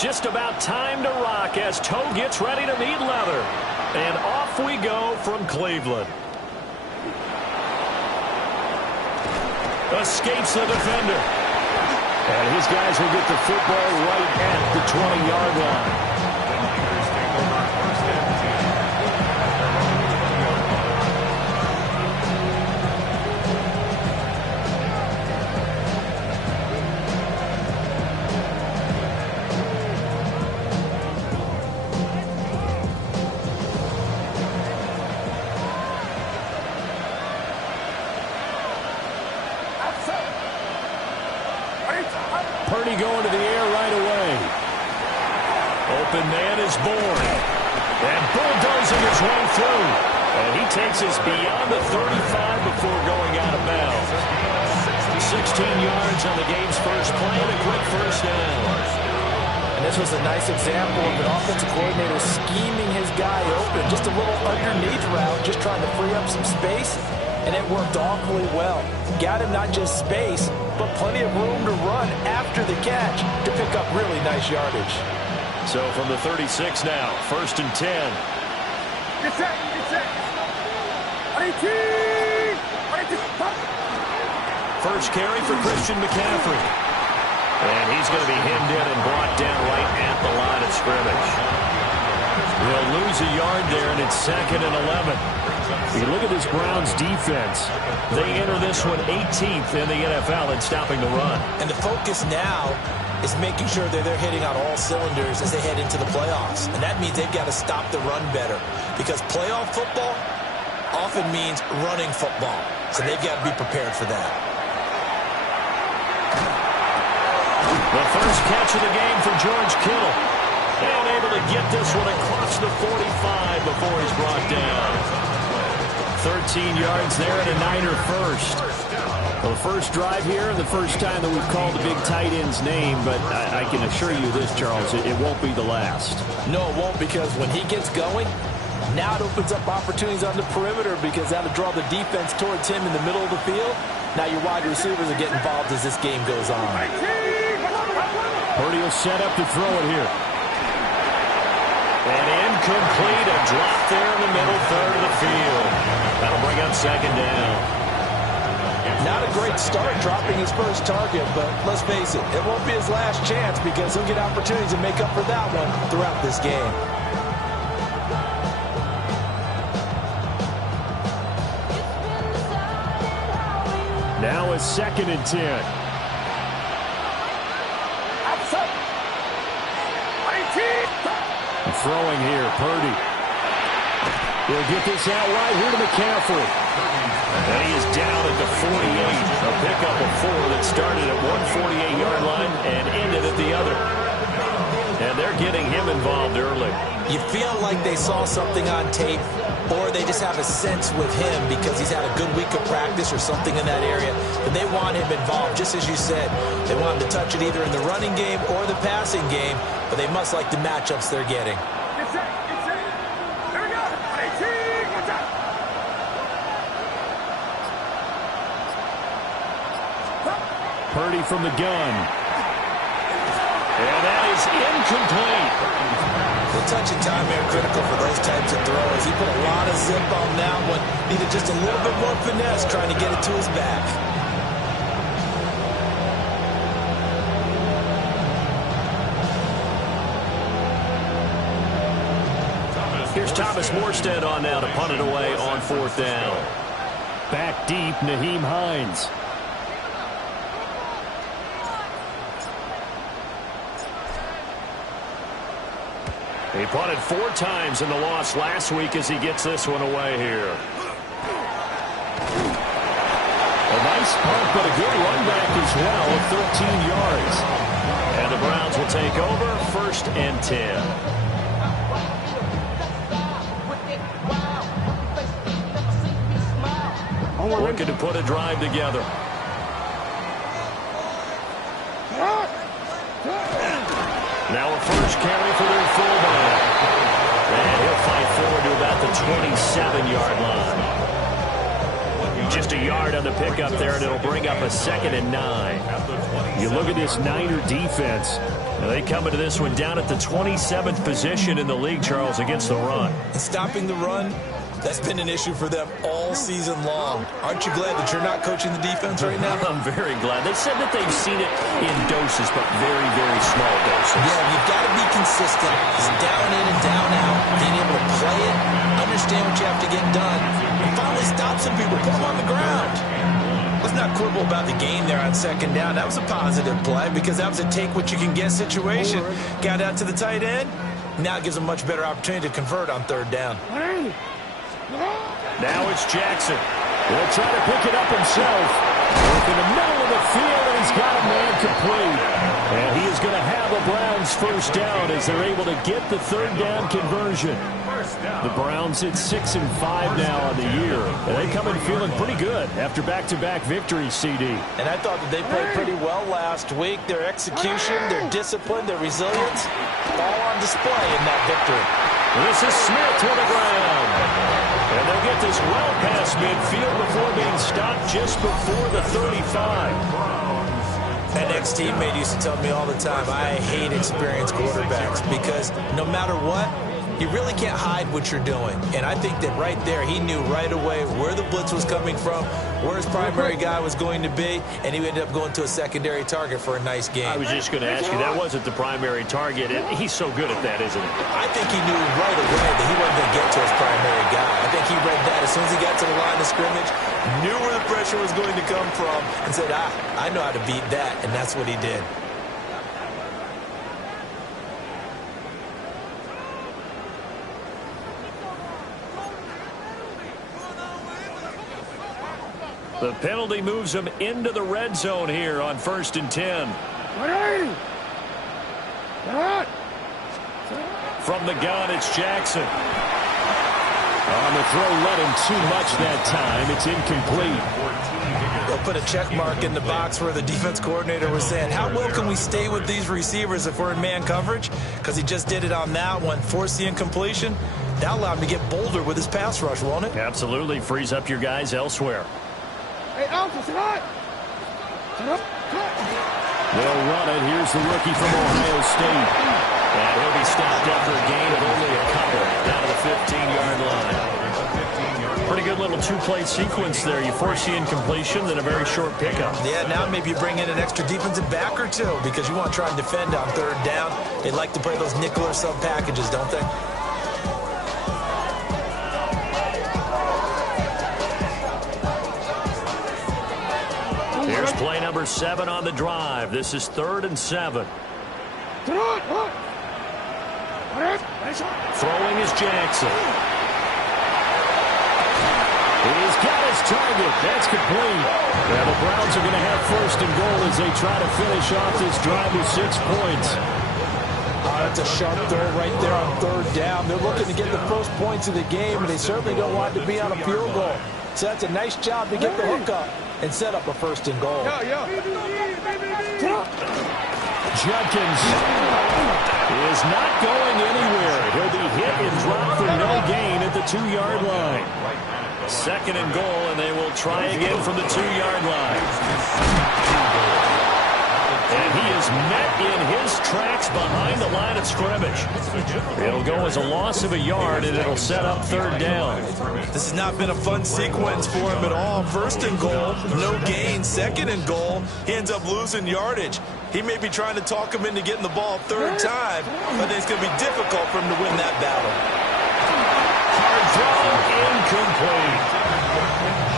Just about time to rock as toe gets ready to meet leather. And off we go from Cleveland. Escapes the defender. And his guys will get the football right at the 20-yard line. Purdy going to the air right away. Open man is born. And bulldozing his way through. And he takes us beyond the 35 before going out of bounds. 16 yards on the game's first play and a quick first down. And this was a nice example of an offensive coordinator scheming his guy open. Just a little underneath route, just trying to free up some space. And it worked awfully well. Got him not just space, but plenty of room to run after the catch to pick up really nice yardage. So from the 36 now, 1st and 10. Get set, get set. First carry for Christian McCaffrey. And he's going to be hemmed in and brought down right at the line of scrimmage. They'll lose a yard there, and it's 2nd and 11. You look at this Browns defense. They enter this one 18th in the NFL in stopping the run. And the focus now is making sure that they're hitting on all cylinders as they head into the playoffs. And that means they've got to stop the run better. Because playoff football often means running football. So they've got to be prepared for that. The first catch of the game for George Kittle. And able to get this one across the 45 before he's brought down. 13 yards there and a Niner first. Well, the first drive here and the first time that we've called the big tight end's name, but I can assure you this, Charles, it won't be the last. No, it won't, because when he gets going, now it opens up opportunities on the perimeter because that'll draw the defense towards him in the middle of the field. Now your wide receivers will get involved as this game goes on. Purdy will set up to throw it here. And incomplete, a drop there in the middle third of the field. That'll bring up 2nd down. Not a great start dropping his first target, but let's face it, it won't be his last chance because he'll get opportunities to make up for that one throughout this game. Now it's 2nd and 10. Throwing here, Purdy. He'll get this out right here to McCaffrey. And he is down at the 48. A pickup of 4 that started at 148-yard line and ended at the other. And they're getting him involved early. You feel like they saw something on tape, or they just have a sense with him because he's had a good week of practice or something in that area. But they want him involved, just as you said. They want him to touch it either in the running game or the passing game, but they must like the matchups they're getting. Get set, get set. Here we go. 18, what's up? Purdy from the gun. And that is incomplete. The touch and time are critical for those types of throws. He put a lot of zip on that one. Needed just a little bit more finesse trying to get it to his back. Here's Thomas Morstead on now to punt it away on 4th down. Back deep, Nyheim Hines. He punted 4 times in the loss last week as he gets this one away here. A nice punt, but a good run back as well of 13 yards. And the Browns will take over 1st and 10. Looking to put a drive together. Now a first carry for their fullback. And he'll fight forward to about the 27-yard line. Just a yard on the pickup there, and it'll bring up a 2nd and 9. You look at this Niner defense. And they come into this one down at the 27th position in the league, Charles, against the run. Stopping the run, that's been an issue for them all season long. Aren't you glad that you're not coaching the defense right now? I'm very glad. They said that they've seen it in doses, but very, very small doses. Yeah, you've got to be consistent. It's down in and down out. Being able to play it, understand what you have to get done, and finally stop some people, put them on the ground. Let's not quibble about the game there on second down. That was a positive play because that was a take-what-you-can-get situation. Got out to the tight end. Now it gives them a much better opportunity to convert on third down. Now it's Jackson. He'll try to pick it up himself. Work in the middle of the field, and he's got a man complete. And he is going to have a Browns first down as they're able to get the third down conversion. The Browns hit 6-5 now on the year. And they come in feeling pretty good after back-to-back victories, CD. And I thought that they played pretty well last week. Their execution, their discipline, their resilience, all on display in that victory. This is Smith to the ground. And they'll get this well past midfield before being stopped just before the 35. An ex-teammate used to tell me all the time, I hate experienced quarterbacks because no matter what, you really can't hide what you're doing. And I think that right there, he knew right away where the blitz was coming from, where his primary guy was going to be, and he ended up going to a secondary target for a nice game. I was just going to ask you, that wasn't the primary target. He's so good at that, isn't he? I think he knew right away that he wasn't going to get to his primary guy. I think he read that as soon as he got to the line of scrimmage, knew where the pressure was going to come from, and said, I know how to beat that, and that's what he did. The penalty moves them into the red zone here on 1st and 10. From the gun, it's Jackson. On the throw, led him too much that time. It's incomplete. They'll put a check mark in the box where the defense coordinator was saying, how well can we stay with these receivers if we're in man coverage? Because he just did it on that one, forced the incompletion. That'll allow him to get bolder with his pass rush, won't it? Absolutely. Frees up your guys elsewhere. Alpha, sit up. They'll run it. Here's the rookie from Ohio State. And he'll be stopped after a gain of only a couple down to the 15-yard line. Pretty good little two-play sequence there. You force the incompletion, then a very short pickup. Yeah, now maybe you bring in an extra defensive back or two because you want to try and defend on third down. They like to play those nickel or sub packages, don't they? Here's play number 7 on the drive. This is 3rd and 7. Throwing is Jackson. He's got his target. That's complete. Yeah, the Browns are going to have 1st and goal as they try to finish off this drive with 6 points. That's a sharp throw right there on third down. They're looking to get the first points of the game, and they certainly don't want it to be on a field goal. So that's a nice job to get the hook up and set up a 1st and goal. Judkins is not going anywhere. He'll be hit and dropped for no gain at the 2-yard line. 2nd and goal, and they will try again from the 2-yard line. And he is met in his tracks behind the line of scrimmage. It'll go as a loss of a yard, and it'll set up 3rd down. This has not been a fun sequence for him at all. 1st and goal, no gain. 2nd and goal, he ends up losing yardage. He may be trying to talk him into getting the ball 3rd time, but it's going to be difficult for him to win that battle. Hard throw, incomplete.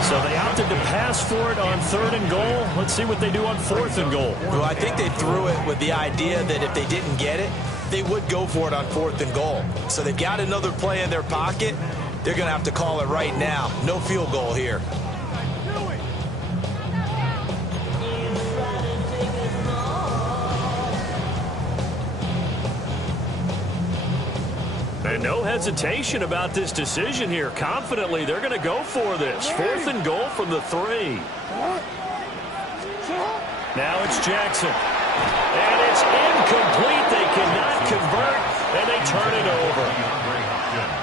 So they opted to pass for it on 3rd and goal. Let's see what they do on 4th and goal. Well, I think they threw it with the idea that if they didn't get it, they would go for it on 4th and goal. So they've got another play in their pocket. They're going to have to call it right now. No field goal here. And no hesitation about this decision here. Confidently, they're going to go for this. 4th and goal from the 3. Now it's Jackson. And it's incomplete. They cannot convert, and they turn it over.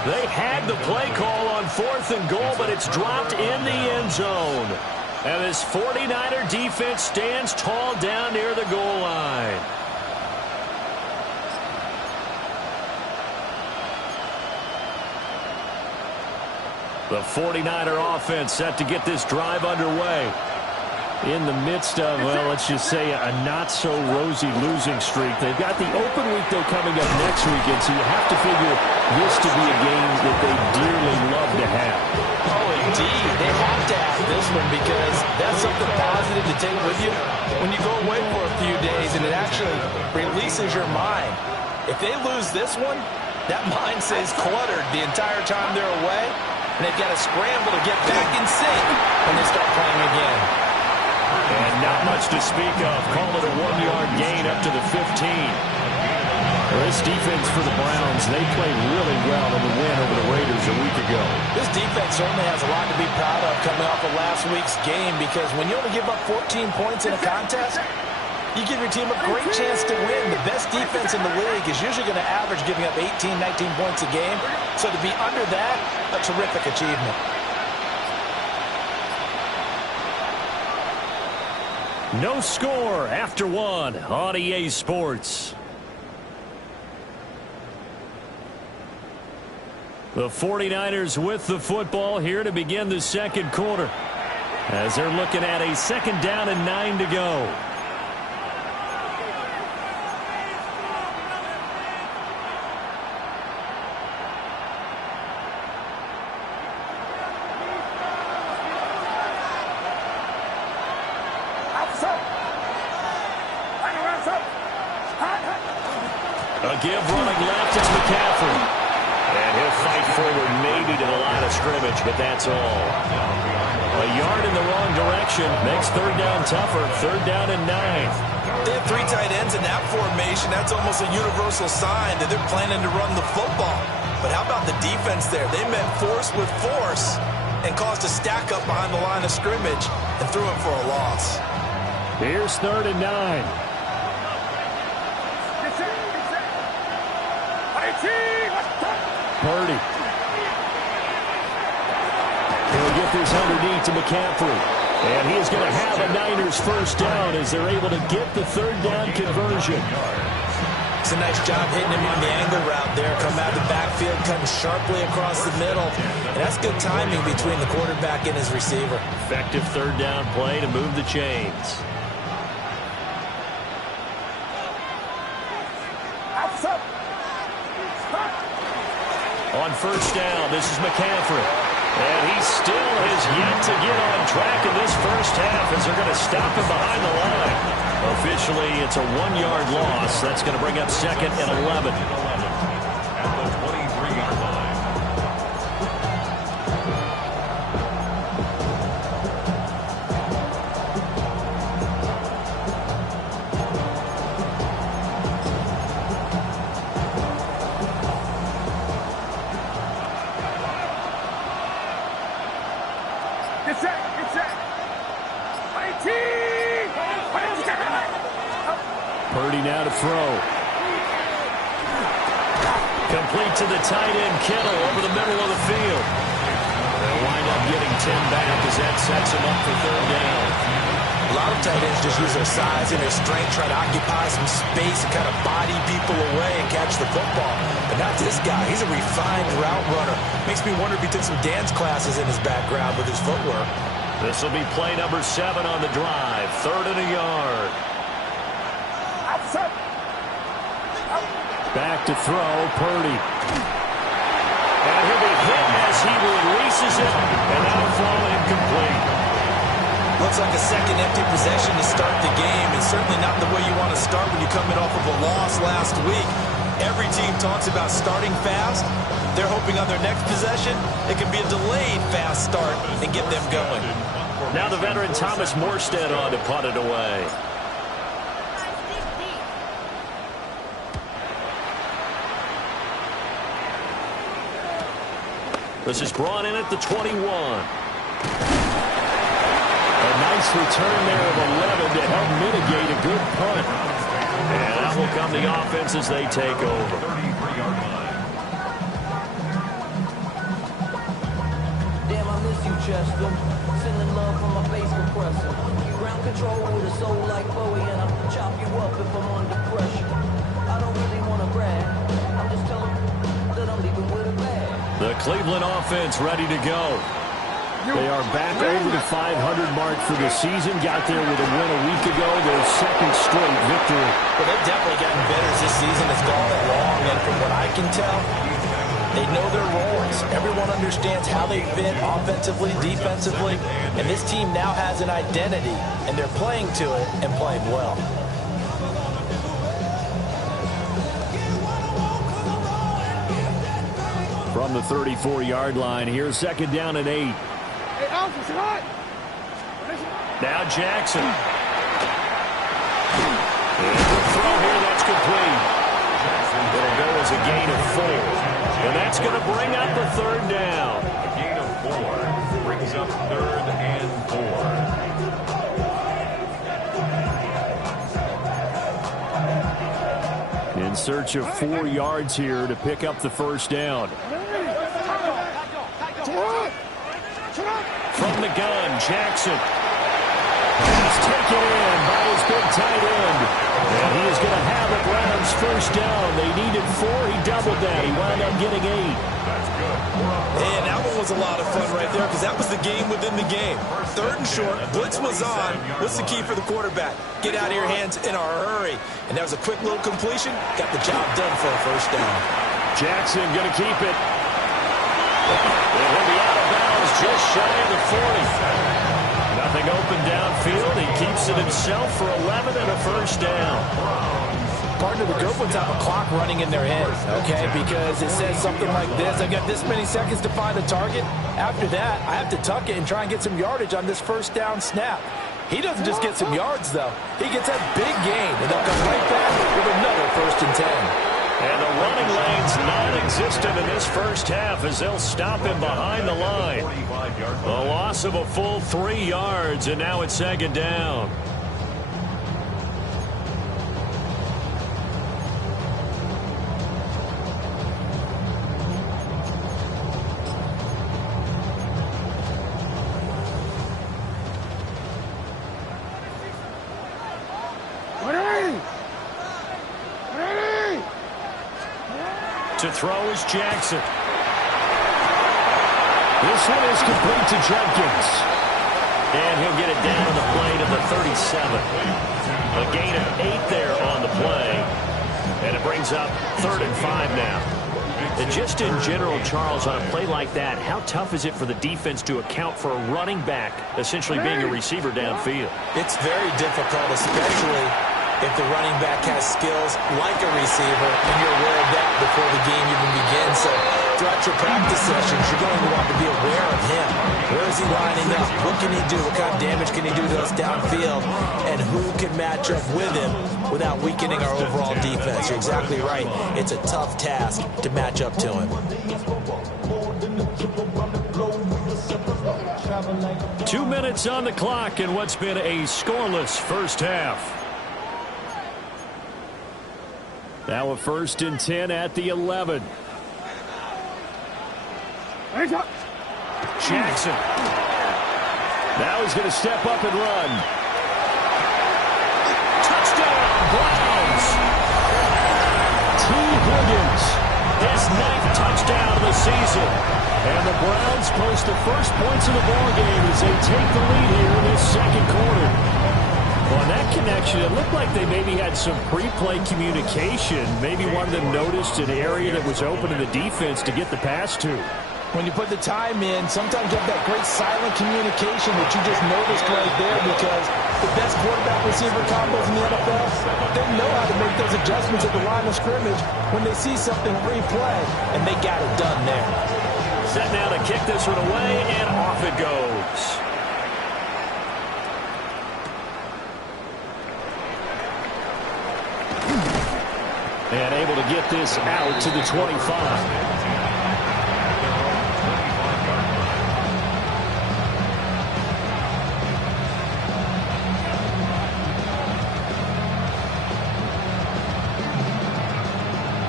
They had the play call on 4th and goal, but it's dropped in the end zone. And this 49er defense stands tall down near the goal line. The 49er offense set to get this drive underway. In the midst of, well, let's just say a not-so-rosy losing streak. They've got the open week, though, coming up next weekend, so you have to figure this to be a game that they dearly love to have. Oh, indeed. They have to have this one because that's something positive to take with you when you go away for a few days, and it actually releases your mind. If they lose this one, that mind stays cluttered the entire time they're away, and they've got to scramble to get back in sync when they start playing again. And not much to speak of. Call it a 1-yard gain up to the 15. This defense for the Browns, they played really well in the win over the Raiders a week ago. This defense certainly has a lot to be proud of coming off of last week's game, because when you only give up 14 points in a contest, you give your team a great chance to win. The best defense in the league is usually going to average giving up 18, 19 points a game. So to be under that, a terrific achievement. No score after one on EA Sports. The 49ers with the football here to begin the second quarter, as they're looking at a 2nd down and 9 to go. A give running left is McCaffrey. And he'll fight forward maybe to the line of scrimmage, but that's all. A yard in the wrong direction makes 3rd down tougher. 3rd down and 9. They have 3 tight ends in that formation. That's almost a universal sign that they're planning to run the football. But how about the defense there? They met force with force and caused a stack up behind the line of scrimmage and threw it for a loss. Here's 3rd and 9. Purdy. He'll get this underneath to McCaffrey. And he is going to have a Niners 1st down as they're able to get the 3rd down conversion. It's a nice job hitting him on the angle route there. Come out of the backfield, cutting sharply across the middle. And that's good timing between the quarterback and his receiver. Effective 3rd down play to move the chains. On 1st down, this is McCaffrey. And he still has yet to get on track in this 1st half as they're going to stop him behind the line. Officially, it's a 1-yard loss. That's going to bring up 2nd and 11. At the 23-yard line. Purdy now to throw. Complete to the tight end, Kittle, over the middle of the field. They'll wind up getting 10 back as that sets him up for 3rd down. A lot of tight ends just use their size and their strength, try to occupy some space and kind of body people away and catch the football. But not this guy. He's a refined route runner. Makes me wonder if he took some dance classes in his background with his footwork. This will be play number 7 on the drive. 3rd and a yard. Back to throw, Purdy. And he'll be hit as he releases it, and that'll fall incomplete. Looks like a second empty possession to start the game, and certainly not the way you want to start when you're coming off of a loss last week. Every team talks about starting fast. They're hoping on their next possession, it can be a delayed fast start and get them going. Now the veteran Thomas Morstead on to punt it away. This is brought in at the 21. A nice return there of 11 to help mitigate a good punt. And that will come the offense as they take over. Damn, I miss you, Chester. Sending love from my bass compressor. Ground control with a soul like Bowie, and I'll chop you up if I'm under pressure. I don't really want to brag. I'm just telling you that I'm leaving with a bag. The Cleveland offense ready to go. They are back over the 500 mark for the season. Got there with a win a week ago. Their second straight victory. Well, they've definitely gotten better as this season has gone along. And from what I can tell, they know their roles. Everyone understands how they fit offensively, defensively. And this team now has an identity. And they're playing to it and playing well. From the 34-yard line, here's second down and 8. Now Jackson. And the throw here, that's complete. It'll go as a gain of 4. And that's going to bring up a third down. A gain of 4 brings up 3rd and 4. In search of 4 yards here to pick up the first down. From the gun, Jackson. He's taken in by his big tight end. And he is going to have it. Browns first down. They needed 4. He doubled that. He wound up getting 8. That's good. And that one was a lot of fun right there because that was the game within the game. 3rd and short, blitz was on. What's the key for the quarterback? Get out of your hands in a hurry. And that was a quick little completion. Got the job done for a first down. Jackson going to keep it. And he'll be out of bounds just shy of the 40. Nothing open downfield. He keeps it himself for 11 and a first down. Partner, the good ones have a clock running in their head, okay? Because it says something like this. I've got this many seconds to find a target. After that, I have to tuck it and try and get some yardage on this first down snap. He doesn't just get some yards, though. He gets that big gain, and they'll come right back with another 1st and 10. And the running lane's non-existent in this first half as they'll stop him behind the line. A loss of a full 3 yards, and now it's second down. To throw is Jackson. This one is complete to Jenkins. And he'll get it down on the play to the 37. A gain of 8 there on the play. And it brings up 3rd and 5 now. And just in general, Charles, on a play like that, how tough is it for the defense to account for a running back essentially being a receiver downfield? It's very difficult, especially if the running back has skills like a receiver, and you're aware of that before the game even begins. So throughout your practice sessions, you're going to want to be aware of him. Where is he lining up? What can he do? What kind of damage can he do to us downfield? And who can match up with him without weakening our overall defense? You're exactly right. It's a tough task to match up to him. 2 minutes on the clock in what's been a scoreless first half. Now a 1st and 10 at the 11. Jackson. Now he's going to step up and run. Touchdown, Browns. T. Higgins, his 9th touchdown of the season. And the Browns post the first points of the ballgame as they take the lead here in this second quarter. On that connection, it looked like they maybe had some pre-play communication. Maybe one of them noticed an area that was open to the defense to get the pass to. When you put the time in, sometimes you have that great silent communication that you just noticed right there, because the best quarterback-receiver combos in the NFL, they know how to make those adjustments at the line of scrimmage when they see something replay, and they got it done there. Set now to kick this one away, and off it goes. And able to get this out to the 25.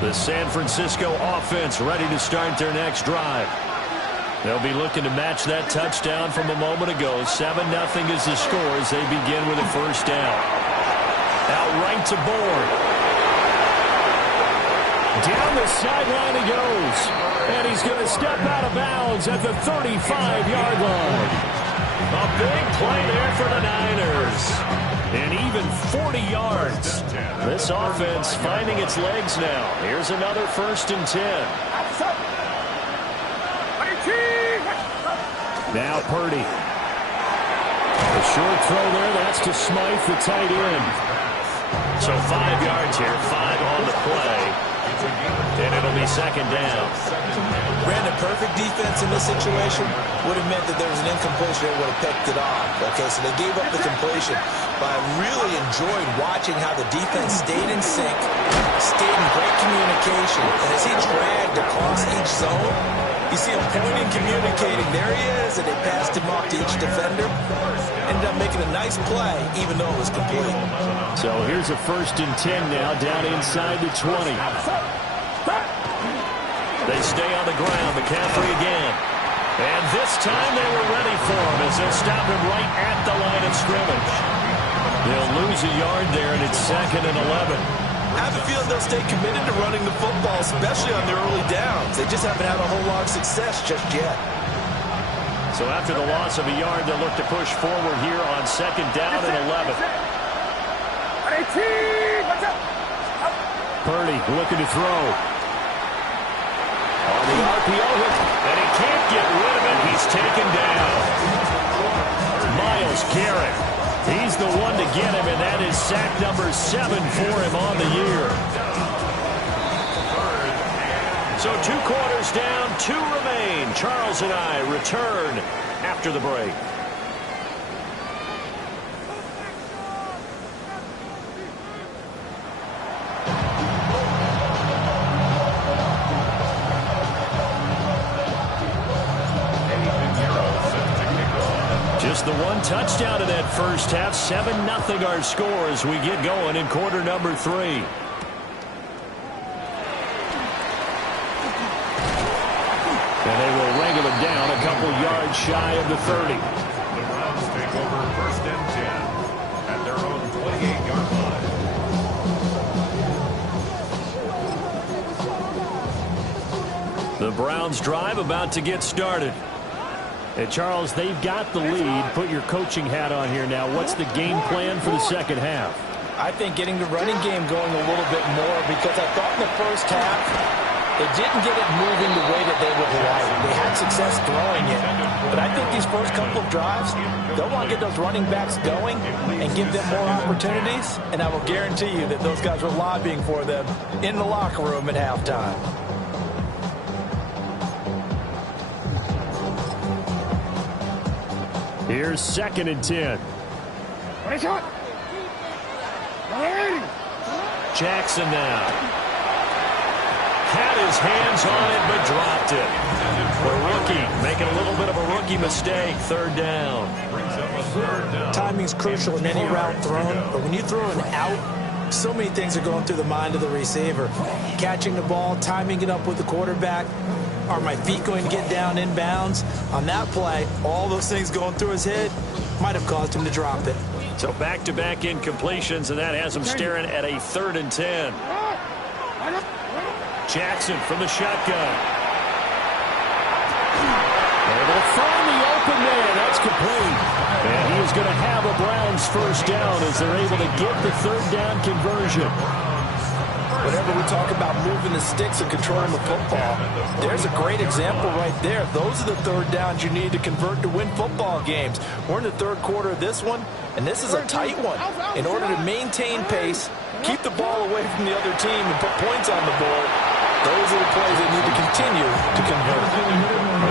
The San Francisco offense ready to start their next drive. They'll be looking to match that touchdown from a moment ago. 7-0 is the score as they begin with a first down. Out right to Bourne. Down the sideline he goes. And he's going to step out of bounds at the 35-yard line. A big play there for the Niners. And even 40 yards. This offense finding its legs now. Here's another 1st and 10. Now Purdy. A short throw there. That's to Smythe, the tight end. So 5 yards here, 5 on the play. And it'll be 2nd down. Brandon, perfect defense in this situation would have meant that there was an incompletion that would have picked it off. Okay, so they gave up the completion. But I really enjoyed watching how the defense stayed in sync, stayed in great communication. And as he dragged across each zone, you see him pointing, communicating. There he is, and they passed him off to each defender. Ended up making a nice play, even though it was complete. So here's a 1st and 10 now, down inside the 20. They stay on the ground. McCaffrey again. And this time they were ready for him as they'll stop him right at the line of scrimmage. They'll lose a yard there, and it's 2nd and 11. I have a feeling they'll stay committed to running the football, especially on their early downs. They just haven't had a whole lot of success just yet. So after the loss of a yard, they'll look to push forward here on 2nd down and 11. Purdy looking to throw. On the RPO hook, and he can't get rid of it. He's taken down. Myles Garrett. He's the one to get him, and that is sack number 7 for him on the year. So 2 quarters down, 2 remain. Charles and I return after the break. Just the 1 touchdown in that first half. 7-0 our score as we get going in quarter number 3. And they will wrangle him down a couple yards shy of the 30. The Browns take over 1st and 10 at their own 28-yard line. The Browns drive about to get started. And Charles, they've got the lead. Put your coaching hat on here now. What's the game plan for the 2nd half? I think getting the running game going a little bit more, because I thought in the first half they didn't get it moving the way that they would like. They had success throwing it. But I think these first couple of drives, they'll want to get those running backs going and give them more opportunities. And I will guarantee you that those guys were lobbying for them in the locker room at halftime. Here's 2nd and 10. Jackson now. Had his hands on it, but dropped it. The rookie making a little bit of a rookie mistake. 3rd down. Timing's crucial in any route thrown, but when you throw an out, so many things are going through the mind of the receiver. Catching the ball, timing it up with the quarterback. Are my feet going to get down inbounds? On that play, all those things going through his head might have caused him to drop it. So back-to-back incompletions, and that has him staring at a 3rd and 10. Jackson from the shotgun. Able to find the open man. That's complete. And he is going to have a Browns 1st down as they're able to get the 3rd down conversion. Whenever we talk about moving the sticks and controlling the football, there's a great example right there. Those are the 3rd downs you need to convert to win football games. We're in the 3rd quarter of this one, and this is a tight one. In order to maintain pace, keep the ball away from the other team, and put points on the board, those are the plays they need to continue to convert.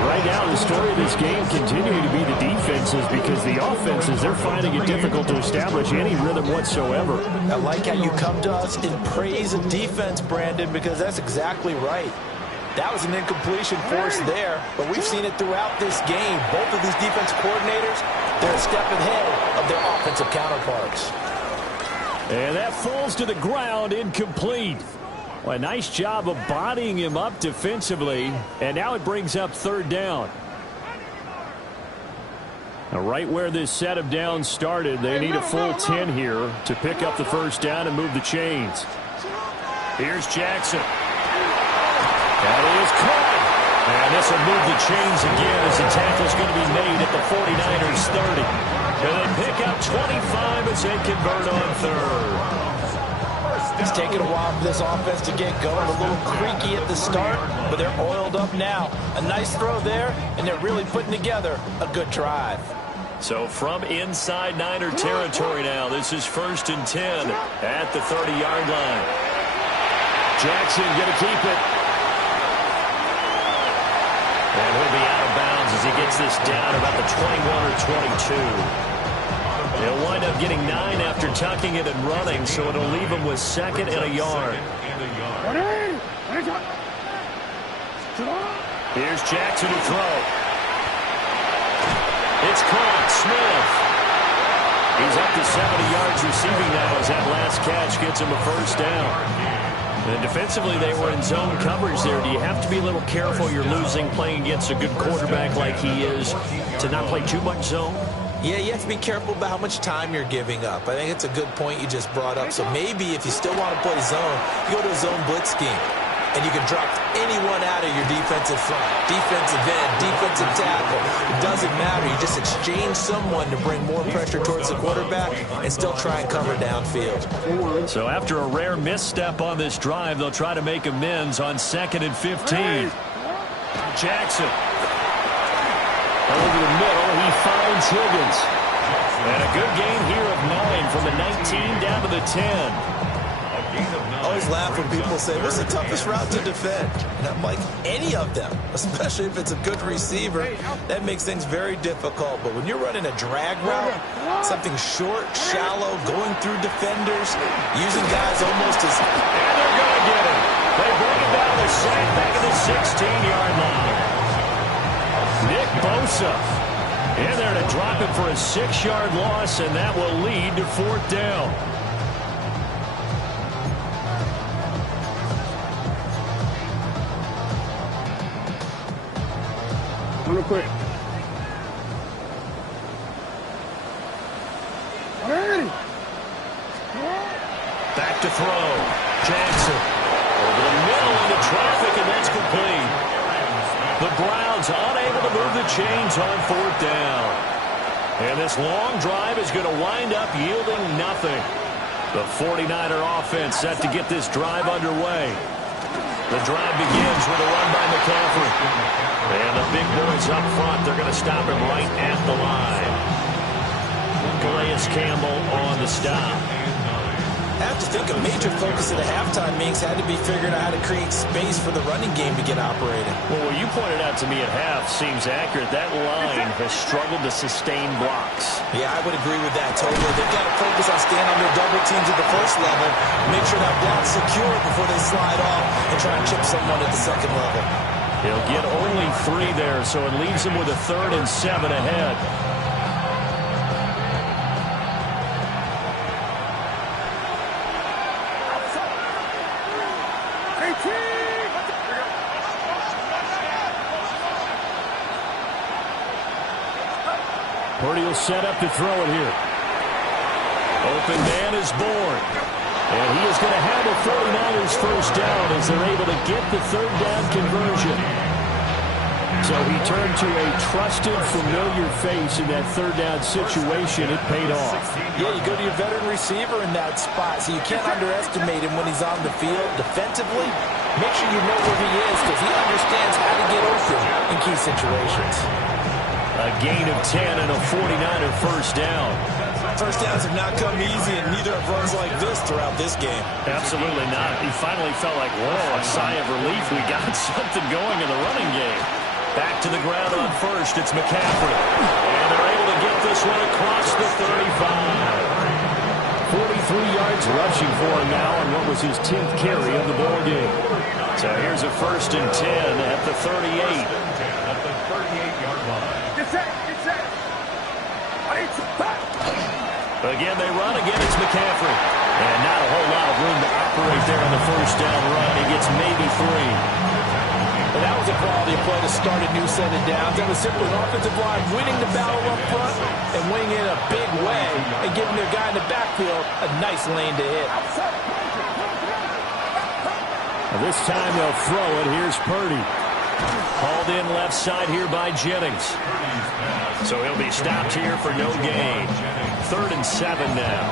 Right now, the story of this game continuing to be the defenses, because the offenses, they're finding it difficult to establish any rhythm whatsoever. I like how you come to us in praise of defense, Brandon, because that's exactly right. That was an incompletion forced there, but we've seen it throughout this game. Both of these defense coordinators, they're a step ahead of their offensive counterparts. And that falls to the ground, incomplete. Well, a nice job of bodying him up defensively, and now it brings up 3rd down. Now, right where this set of downs started, they need a full 10 here to pick up the 1st down and move the chains. Here's Jackson. And he is caught. And this will move the chains again as the tackle is going to be made at the 49ers 30. And they pick up 25 as they convert on third. It's taken a while for this offense to get going. A little creaky at the start, but they're oiled up now. A nice throw there, and they're really putting together a good drive. So from inside Niner territory now, this is 1st and 10 at the 30-yard line. Jackson going to keep it. And he'll be out of bounds as he gets this down about the 21 or 22. They'll wind up getting 9 after tucking it and running, so it'll leave him with 2nd and a yard. Here's Jackson to throw. It's caught. Smith. He's up to 70 yards receiving now as that last catch gets him a first down. And defensively, they were in zone coverage there. Do you have to be a little careful you're losing playing against a good quarterback like he is to not play too much zone? Yeah, you have to be careful about how much time you're giving up. I think it's a good point you just brought up. So maybe if you still want to play zone, you go to a zone blitz scheme. And you can drop anyone out of your defensive front, defensive end, defensive tackle. It doesn't matter. You just exchange someone to bring more pressure towards the quarterback and still try and cover downfield. So after a rare misstep on this drive, they'll try to make amends on 2nd and 15. Jackson. Over the middle, he finds Higgins. And a good gain here of 9 from the 19 down to the 10. I always laugh when people say, what's the toughest route to defend? And I'm like, any of them, especially if it's a good receiver. That makes things very difficult. But when you're running a drag route, something short, shallow, going through defenders, using guys almost as... And they're going to get him. They bring him down the sack back at the 16-yard line. Nick Bosa in there to drop him for a 6-yard loss, and that will lead to 4th down. Real quick. Back to throw. Jackson over the middle into traffic, and that's complete. The Browns unable to move the chains on 4th down. And this long drive is going to wind up yielding nothing. The 49er offense set to get this drive underway. The drive begins with a run by McCaffrey. And the big boys up front, they're going to stop him right at the line. Calais Campbell on the stop. I have to think a major focus of the halftime meetings had to be figuring out how to create space for the running game to get operating. Well, what you pointed out to me at half seems accurate. That line has struggled to sustain blocks. Yeah, I would agree with that totally. They've got to focus on staying on their double teams at the first level, make sure that block's secure before they slide off and try and chip someone at the second level. He'll get only 3 there, so it leaves him with a 3rd and 7 ahead. Purdy will set up to throw it here. Open man is born. And he is going to have a 49ers first down as they're able to get the 3rd down conversion. So he turned to a trusted, familiar face in that 3rd down situation. It paid off. Yeah, you go to your veteran receiver in that spot, so you can't underestimate him when he's on the field defensively. Make sure you know where he is because he understands how to get open in key situations. A gain of 10 and a 49er first down. First downs have not come easy, and neither have runs like this throughout this game. Absolutely not. He finally felt like, whoa, a sigh of relief. We got something going in the running game. Back to the ground on first. It's McCaffrey. And they're able to get this one across the 35. 43 yards rushing for him now on what was his 10th carry of the ball game. So here's a 1st and 10 at the 38. At the 38-yard line. Get set. Again, they run. Again, it's McCaffrey. And not a whole lot of room to operate there on the first down run. He gets maybe 3. But that was a quality play to start a new set of downs. That was simply an offensive line winning the battle up front and winning in a big way and giving their guy in the backfield a nice lane to hit. A This time they'll throw it. Here's Purdy. Hauled in left side here by Jennings. So he'll be stopped here for no gain. 3rd and 7 now.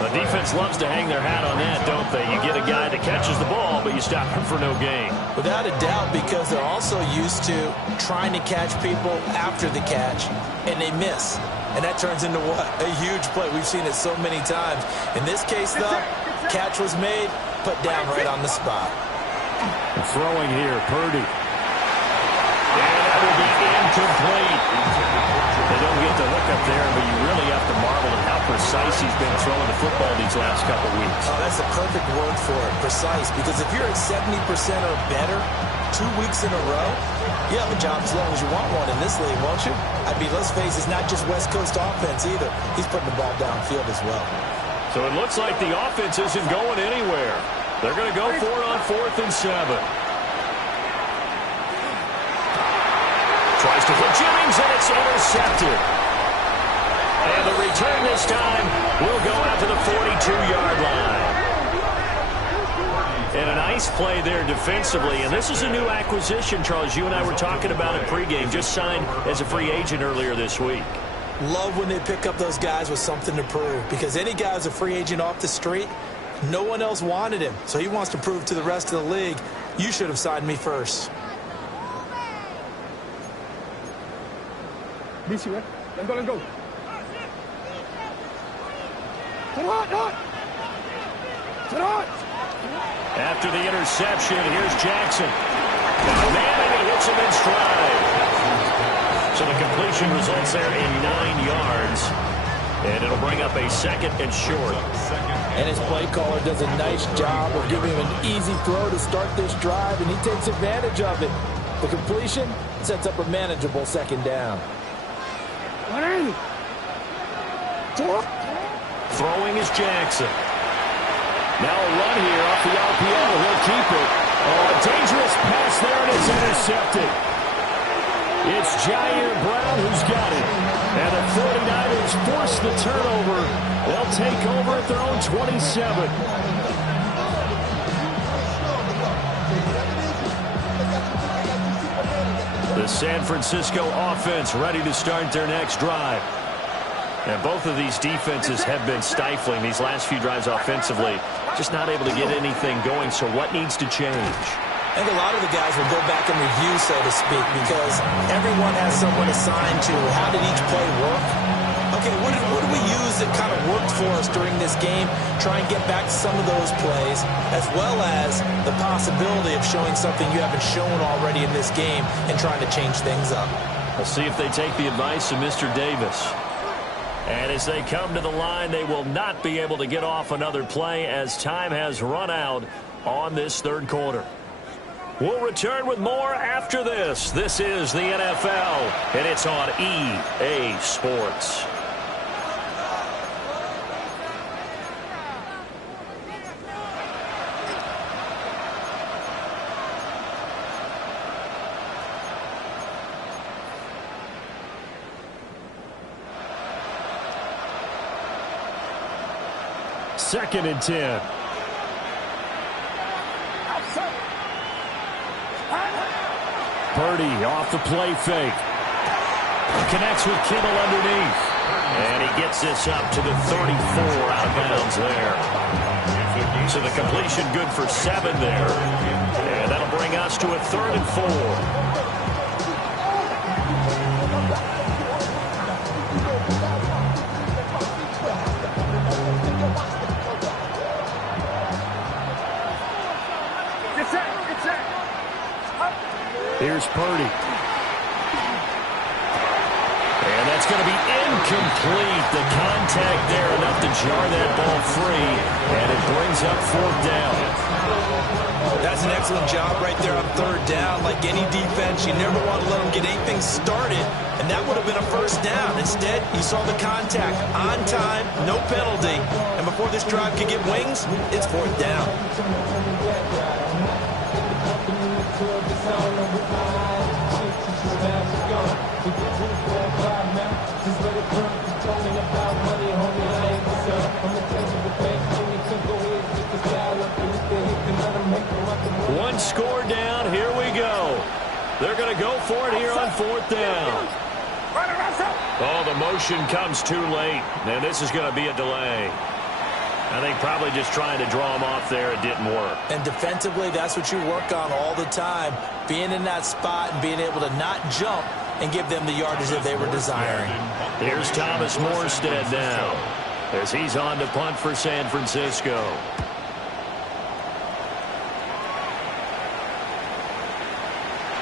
The defense loves to hang their hat on that, don't they? You get a guy that catches the ball, but you stop him for no gain. Without a doubt, because they're also used to trying to catch people after the catch, and they miss. And that turns into what? A huge play. We've seen it so many times. In this case, though, catch was made, put down right on the spot. Throwing here, Purdy. And that will be incomplete. They don't get the hook up there, but you really have to marvel at how precise he's been throwing the football these last couple weeks. Oh, that's the perfect word for it, precise. Because if you're at 70% or better 2 weeks in a row, you have a job as long as you want one in this league, won't you? I mean, let's face it, it's not just West Coast offense either. He's putting the ball downfield as well. So it looks like the offense isn't going anywhere. They're going to go for it on 4th and 7. Tries to hit Jennings, and it's intercepted. And the return this time will go out to the 42-yard line. And a nice play there defensively. And this is a new acquisition, Charles. You and I were talking about it pregame. Just signed as a free agent earlier this week. Love when they pick up those guys with something to prove. Because any guy who's a free agent off the street, no one else wanted him. So he wants to prove to the rest of the league, you should have signed me first. DC, right? Let go. Sit hot. After the interception, here's Jackson. Man, and he hits him in stride. So the completion results there in 9 yards. And it'll bring up a 2nd and short. And his play caller does a nice job of giving him an easy throw to start this drive, and he takes advantage of it. The completion sets up a manageable 2nd down. Throwing is Jackson. Now a run here off the RPO. He'll keep it. Oh, a dangerous pass there, and it's intercepted. It's Jair Brown who's got it. And the 49ers force the turnover. They'll take over at their own 27. The San Francisco offense ready to start their next drive. And both of these defenses have been stifling these last few drives offensively. Just not able to get anything going, so what needs to change? I think a lot of the guys will go back and review, so to speak, because everyone has someone assigned to how did each play work. Okay, what did we use that kind of worked for us during this game? Try and get back to some of those plays, as well as the possibility of showing something you haven't shown already in this game and trying to change things up. We'll see if they take the advice of Mr. Davis. And as they come to the line, they will not be able to get off another play as time has run out on this 3rd quarter. We'll return with more after this. This is the NFL, and it's on EA Sports. Second and 10. Purdy off the play fake. Connects with Kittle underneath. And he gets this up to the 34 out of bounds there. So the completion good for 7 there. And that'll bring us to a 3rd and 4. Here's Purdy. And that's going to be incomplete. The contact there enough to jar that ball free. And it brings up 4th down. That's an excellent job right there on 3rd down. Like any defense, you never want to let them get anything started. And that would have been a 1st down. Instead, you saw the contact on time, no penalty. And before this drive could get wings, it's 4th down. One score down. Here we go. They're going to go for it here on 4th down. Oh, the motion comes too late. And this is going to be a delay. I think probably just trying to draw him off there. It didn't work. And defensively, that's what you work on all the time. Being in that spot and being able to not jump and give them the yardage that they were desiring. Here's Thomas Morstead now as he's on to punt for San Francisco.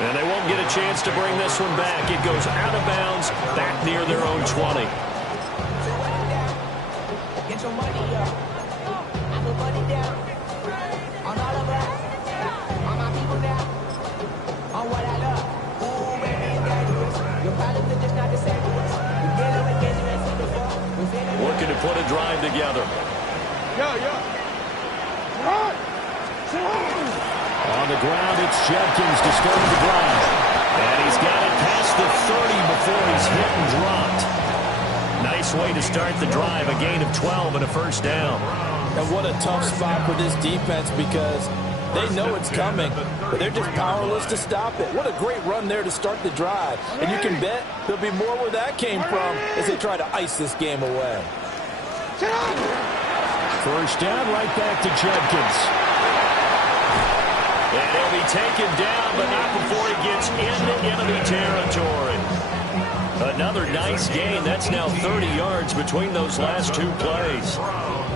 And they won't get a chance to bring this one back. It goes out of bounds back near their own 20. Get your money up. I put money down. On all of us. On my people now. On what I love. Ooh, baby, it's dangerous. Your problems are just not the same to us. We're dealing with dangerous in the fall. Looking to put a drive together. On the ground, it's Judkins to start the drive. And he's got it past the 30 before he's hit and dropped. Nice way to start the drive, a gain of 12 and a first down. And what a tough spot for this defense because they know it's coming, but they're just powerless to stop it. What a great run there to start the drive. And you can bet there'll be more where that came from as they try to ice this game away. First down, right back to Judkins. And he'll be taken down, but not before he gets into enemy territory. Another nice gain. That's now 30 yards between those last two plays.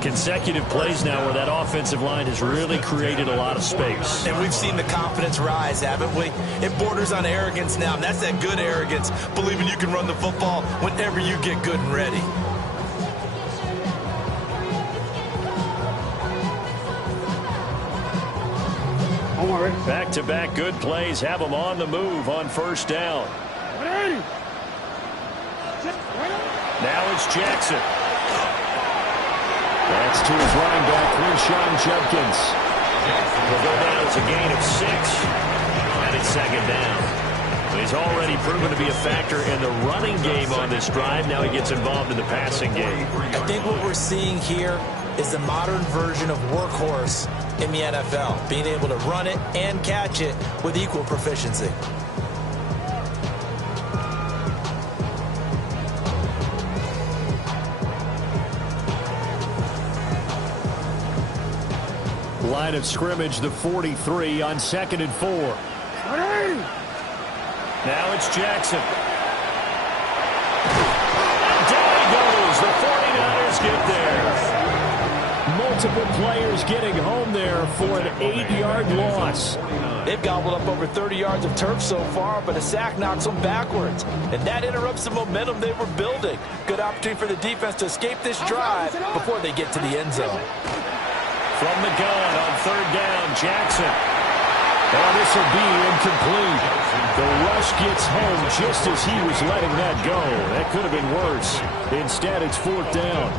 Consecutive plays now where that offensive line has really created a lot of space. And we've seen the confidence rise, haven't we? It borders on arrogance now, and that's that good arrogance, believing you can run the football whenever you get good and ready. Back-to-back good plays have them on the move on first down. Now it's Jackson. That's to his running back, Quinshon Judkins. Will go down as a gain of 6, and it's second down. He's already proven to be a factor in the running game on this drive. Now he gets involved in the passing game. I think what we're seeing here is the modern version of workhorse in the NFL, being able to run it and catch it with equal proficiency. Line of scrimmage, the 43 on 2nd and 4. Now it's Jackson. And down he goes. The 49ers get there. Multiple players getting home there for an 8-yard loss. They've gobbled up over 30 yards of turf so far, but a sack knocks them backwards. And that interrupts the momentum they were building. Good opportunity for the defense to escape this drive before they get to the end zone. From the gun on 3rd down, Jackson. Oh, this will be incomplete. The rush gets home just as he was letting that go. That could have been worse. Instead, it's 4th down.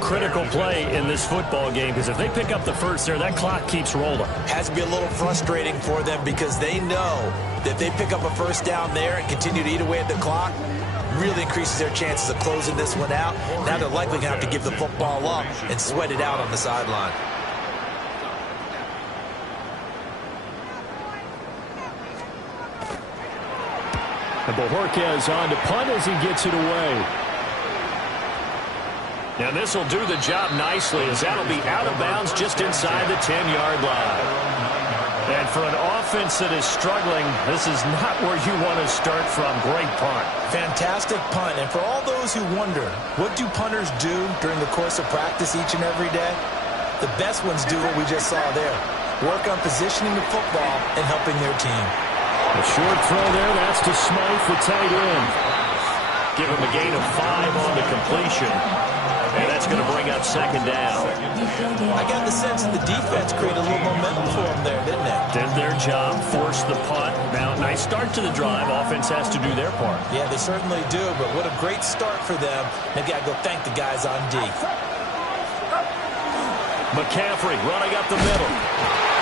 Critical play in this football game because if they pick up the first there, that clock keeps rolling. Has to be a little frustrating for them because they know that if they pick up a first down there and continue to eat away at the clock, really increases their chances of closing this one out. Now they're likely going to have to give the football up and sweat it out on the sideline. And Bojorquez on to punt as he gets it away. And this will do the job nicely as that'll be out of bounds just inside the 10-yard line. And for an offense that is struggling, this is not where you want to start from. Great punt. Fantastic punt. And for all those who wonder, what do punters do during the course of practice each and every day? The best ones do what we just saw there. Work on positioning the football and helping their team. A short throw there. That's to Smythe, the tight end. Give him a gain of 5 on the completion. And that's going to bring up 2nd down. I got the sense that the defense created a little momentum for them there, didn't they? Did their job, forced the punt. Now, nice start to the drive. Offense has to do their part. Yeah, they certainly do, but what a great start for them. They've got to go thank the guys on D. McCaffrey running up the middle.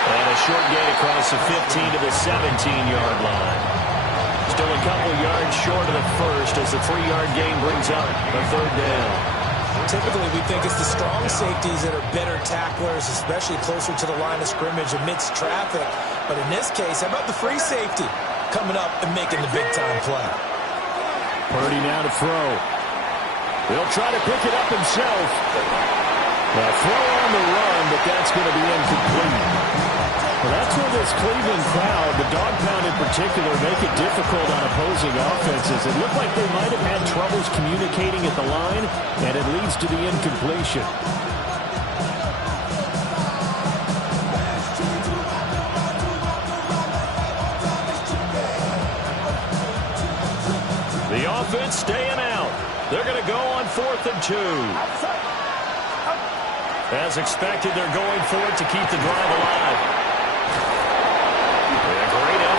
And a short gain across the 15 to the 17-yard line. Still a couple yards short of the first as the 3-yard gain brings up a 3rd down. Typically, we think it's the strong safeties that are better tacklers, especially closer to the line of scrimmage amidst traffic. But in this case, how about the free safety coming up and making the big-time play? Purdy now to throw. He'll try to pick it up himself. A throw on the run, but that's going to be incomplete. Well, that's where this Cleveland crowd, the dog pound in particular, make it difficult on opposing offenses. It looked like they might have had troubles communicating at the line, and it leads to the incompletion. The offense staying out. They're going to go on 4th and 2. As expected, they're going for it to keep the drive alive.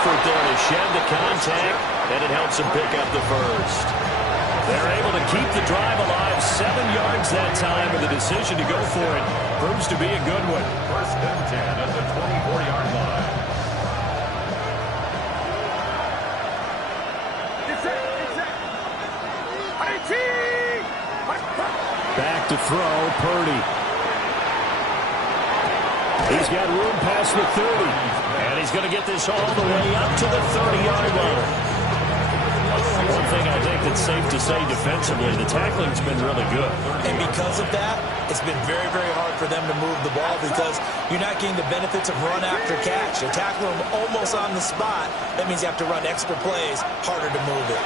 There to shed the contact, and it helps him pick up the first. They're able to keep the drive alive, 7 yards that time, and the decision to go for it proves to be a good one. 1st and 10 at the 24-yard line. Back to throw, Purdy. He's got room past the 30. And he's going to get this all the way up to the 30-yard line. One thing I think that's safe to say defensively, the tackling's been really good. And because of that, it's been very, very hard for them to move the ball because you're not getting the benefits of run after catch. You tackle them almost on the spot. That means you have to run extra plays, harder to move it.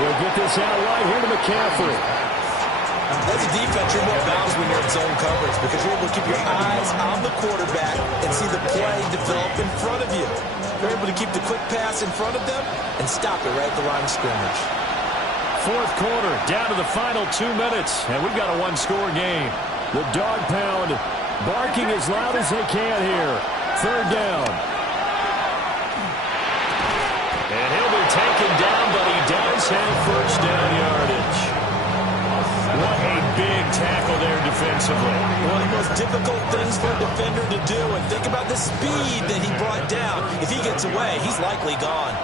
He'll get this out right here to McCaffrey. As a defense, you're more balanced when you're in zone coverage because you're able to keep your eyes on the quarterback and see the play develop in front of you. You're able to keep the quick pass in front of them and stop it right at the line of scrimmage. 4th quarter, down to the final 2 minutes, and we've got a one-score game. The dog pound barking as loud as they can here. 3rd down. And he'll be taken down, but he does have 1st down yardage. What a big tackle there defensively. One of the most difficult things for a defender to do. And think about the speed that he brought down. If he gets away, he's likely gone.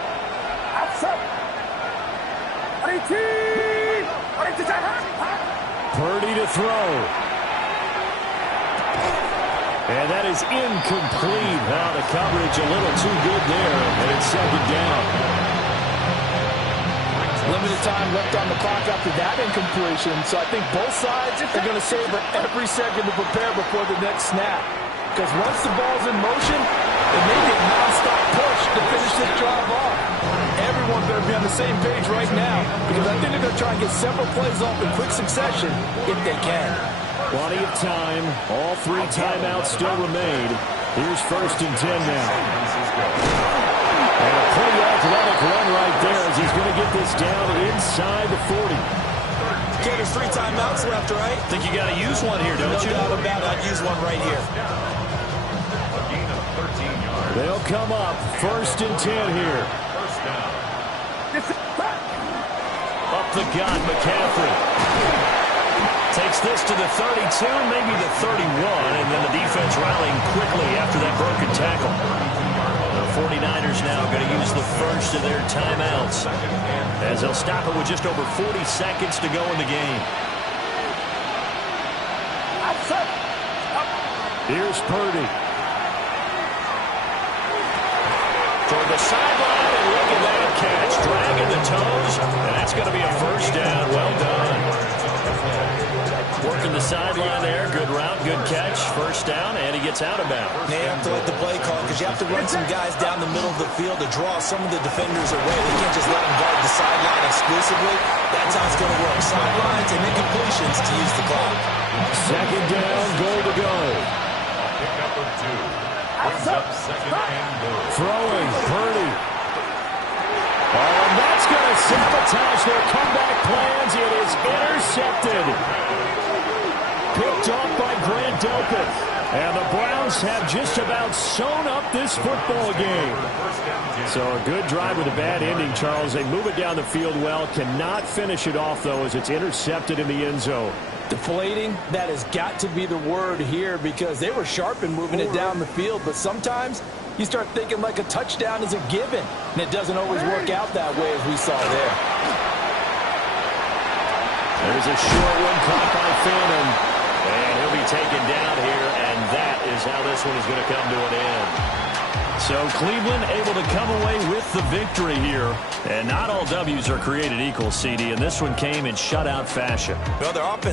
Purdy to throw. And that is incomplete. Now the coverage a little too good there. And it's 2nd down. Limited time left on the clock after that incompletion, so I think both sides are going to savor every second to prepare before the next snap. Because once the ball's in motion, it may be a nonstop push to finish this drive off. Everyone better be on the same page right now, because I think they're going to try and get several plays off in quick succession if they can. Plenty of time. All 3 timeouts still remain. Here's 1st and 10 now. And a pretty athletic run right there as he's going to get this down inside the 40. Okay, there's 3 timeouts left, right? I think you got to use one here, don't you? No doubt about it. I'd use one right here. A gain of 13 yards. They'll come up 1st and 10 here. 1st down. Up the gut, McCaffrey. Takes this to the 32, maybe the 31, and then the defense rallying quickly after that broken tackle. The 49ers now going to use the first of their timeouts as they'll stop it with just over 40 seconds to go in the game. Here's Purdy. Toward the sideline, and look at that catch. Dragging the toes, and that's going to be a 1st down. Well done. Working the sideline there. Good route, good catch. 1st down, and he gets out of bounds. They have to let the play call because you have to run some guys down the middle of the field to draw some of the defenders away. They can't just let them guard the sideline exclusively. That's how it's going to work. Sidelines and incompletions to use the clock. 2nd down, goal to go. Pick up of 2. Brings up 2nd and goal. Throwing, Purdy. Oh, and that's going to sabotage their comeback plans. It is intercepted. Picked off by Grant Delpit. And the Browns have just about sewn up this football game. So a good drive with a bad ending, Charles. They move it down the field well. Cannot finish it off, though, as it's intercepted in the end zone. Deflating, that has got to be the word here because they were sharp in moving it down the field. But sometimes you start thinking like a touchdown is a given. And it doesn't always work out that way as we saw there. There's a short one caught by Phantom. And he'll be taken down here, and that is how this one is going to come to an end. So Cleveland able to come away with the victory here. And not all W's are created equal, CD, and this one came in shutout fashion. Well, their offense